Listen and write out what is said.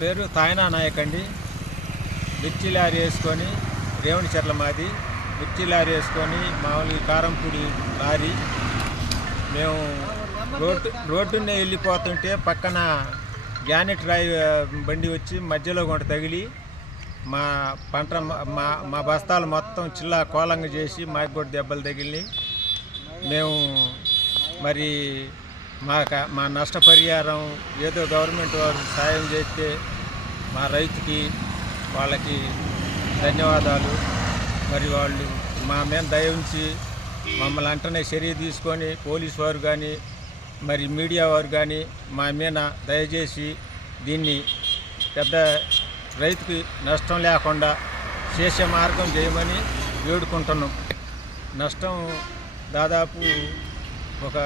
పేరు తాయనా నాయక్ అండి. మిర్చి లారీ వేసుకొని రేవణిచెర్ల మాది. మిర్చి లారీ వేసుకొని మామూలుగా కారంపూడి లారీ మేము రోడ్డునే వెళ్ళిపోతుంటే పక్కన గ్యానెట్ రాయి బండి వచ్చి మధ్యలో కొంట తగిలి మా పంట మా బస్తాలు మొత్తం చిల్లా కోలంగా చేసి మాకు కూడా దెబ్బలు తగిలి మేము మరి మా నష్టపరిహారం ఏదో గవర్నమెంట్ వారు సాయం చేస్తే మా రైతుకి వాళ్ళకి ధన్యవాదాలు. మరి వాళ్ళు మా మీద దయ ఉంచి మమ్మల్ని వెంటనే చర్య తీసుకొని పోలీసు వారు కానీ మరి మీడియా వారు కానీ మా మీద దయచేసి దీన్ని పెద్ద రైతుకి నష్టం లేకుండా చేసే మార్గం చేయమని వేడుకుంటున్నాం. నష్టం దాదాపు ఒక